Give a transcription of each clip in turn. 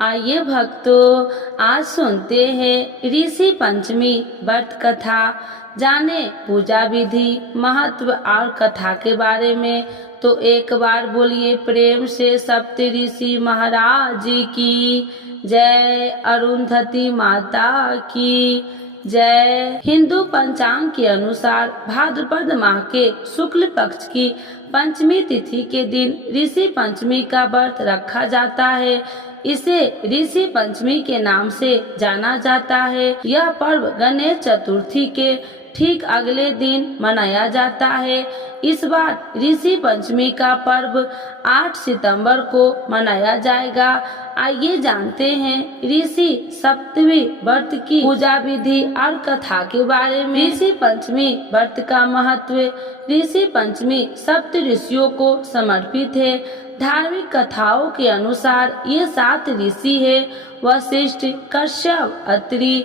आइए भक्तों, आज सुनते हैं ऋषि पंचमी व्रत कथा। जाने पूजा विधि, महत्व और कथा के बारे में। तो एक बार बोलिए प्रेम से सप्त ऋषि महाराज जी की जय, अरुंधति माता की जय। हिंदू पंचांग के अनुसार भाद्रपद माह के शुक्ल पक्ष की पंचमी तिथि के दिन ऋषि पंचमी का व्रत रखा जाता है। इसे ऋषि पंचमी के नाम से जाना जाता है। यह पर्व गणेश चतुर्थी के ठीक अगले दिन मनाया जाता है। इस बार ऋषि पंचमी का पर्व 8 सितंबर को मनाया जाएगा। आइए जानते हैं ऋषि सप्तमी व्रत की पूजा विधि और कथा के बारे में। ऋषि पंचमी व्रत का महत्व। ऋषि पंचमी सप्त ऋषियों को समर्पित है। धार्मिक कथाओं के अनुसार ये 7 ऋषि है: वशिष्ठ, कश्यप, अत्रि,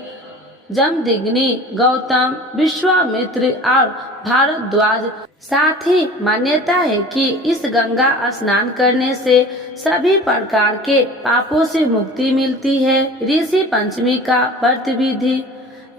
जमदग्नि, गौतम, विश्वामित्र और भारद्वाज। साथ ही मान्यता है कि इस गंगा स्नान करने से सभी प्रकार के पापों से मुक्ति मिलती है। ऋषि पंचमी का व्रत विधि।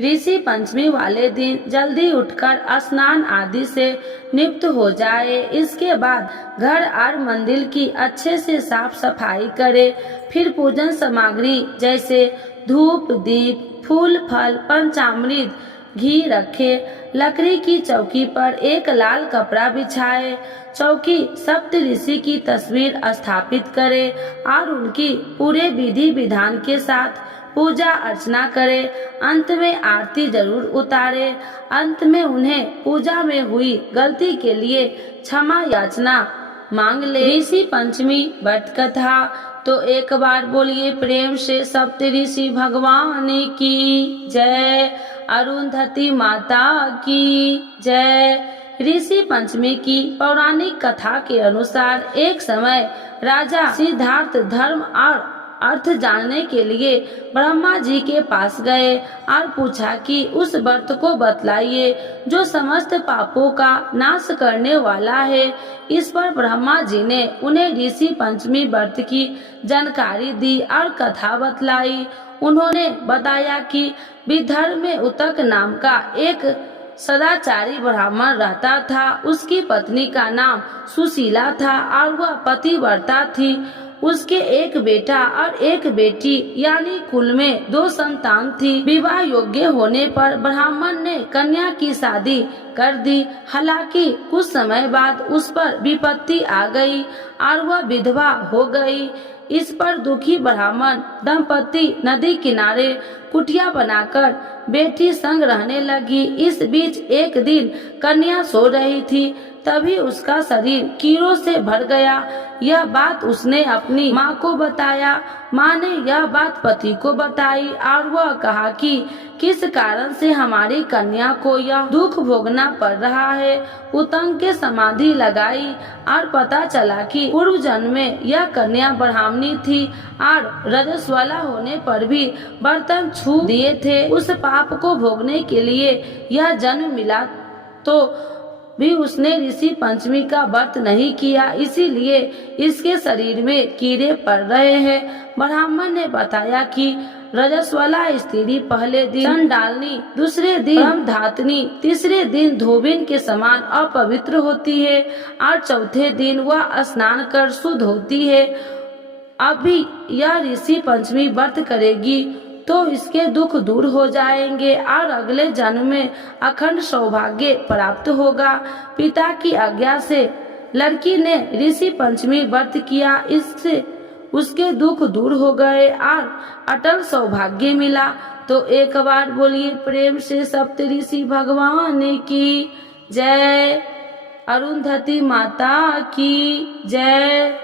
ऋषि पंचमी वाले दिन जल्दी उठकर स्नान आदि से निवृत्त हो जाए। इसके बाद घर और मंदिर की अच्छे से साफ सफाई करे। फिर पूजन सामग्री जैसे धूप, दीप, फूल, फल, पंचामृत, घी रखे। लकड़ी की चौकी पर एक लाल कपड़ा बिछाए। चौकी सप्त ऋषि की तस्वीर स्थापित करे और उनकी पूरे विधि विधान के साथ पूजा अर्चना करे। अंत में आरती जरूर उतारे। अंत में उन्हें पूजा में हुई गलती के लिए क्षमा याचना मांग ले। ऋषि पंचमी व्रत कथा। तो एक बार बोलिए प्रेम से सप्त ऋषि भगवान की जय, अरुंधति माता की जय। ऋषि पंचमी की पौराणिक कथा के अनुसार एक समय राजा सिद्धार्थ धर्म और अर्थ जानने के लिए ब्रह्मा जी के पास गए और पूछा कि उस व्रत को बतलाइए जो समस्त पापों का नाश करने वाला है। इस पर ब्रह्मा जी ने उन्हें ऋषि पंचमी व्रत की जानकारी दी और कथा बतलाई। उन्होंने बताया कि विदर्भ में उतक नाम का एक सदाचारी ब्राह्मण रहता था। उसकी पत्नी का नाम सुशीला था और वह पतिव्रता थी। उसके एक बेटा और एक बेटी यानी कुल में 2 संतान थी। विवाह योग्य होने पर ब्राह्मण ने कन्या की शादी कर दी। हालांकि कुछ समय बाद उस पर विपत्ति आ गई और वह विधवा हो गई। इस पर दुखी ब्राह्मण दंपति नदी किनारे कुटिया बनाकर बेटी संग रहने लगी। इस बीच एक दिन कन्या सो रही थी, तभी उसका शरीर कीड़ों से भर गया। यह बात उसने अपनी माँ को बताया। माँ ने यह बात पति को बताई और वह कहा कि किस कारण से हमारी कन्या को यह दुख भोगना पड़ रहा है। उतंग के समाधि लगाई और पता चला कि पूर्व जन्म में यह कन्या ब्राह्मणी थी और रजस्वला होने पर भी बर्तन छू दिए थे। उस पाप को भोगने के लिए यह जन्म मिला तो भी उसने ऋषि पंचमी का व्रत नहीं किया, इसीलिए इसके शरीर में कीड़े पड़ रहे हैं। ब्राह्मण ने बताया कि रजस्वला स्त्री पहले दिन चंडालनी, दूसरे दिन ब्रह्मधातनी, तीसरे दिन धोबिन के समान अपवित्र होती है और चौथे दिन वह स्नान कर शुद्ध होती है। अभी यह ऋषि पंचमी व्रत करेगी तो इसके दुख दूर हो जाएंगे और अगले जन्म में अखंड सौभाग्य प्राप्त होगा। पिता की आज्ञा से लड़की ने ऋषि पंचमी व्रत किया। इससे उसके दुख दूर हो गए और अटल सौभाग्य मिला। तो एक बार बोलिए प्रेम से सप्त ऋषि भगवान की जय, अरुंधति माता की जय।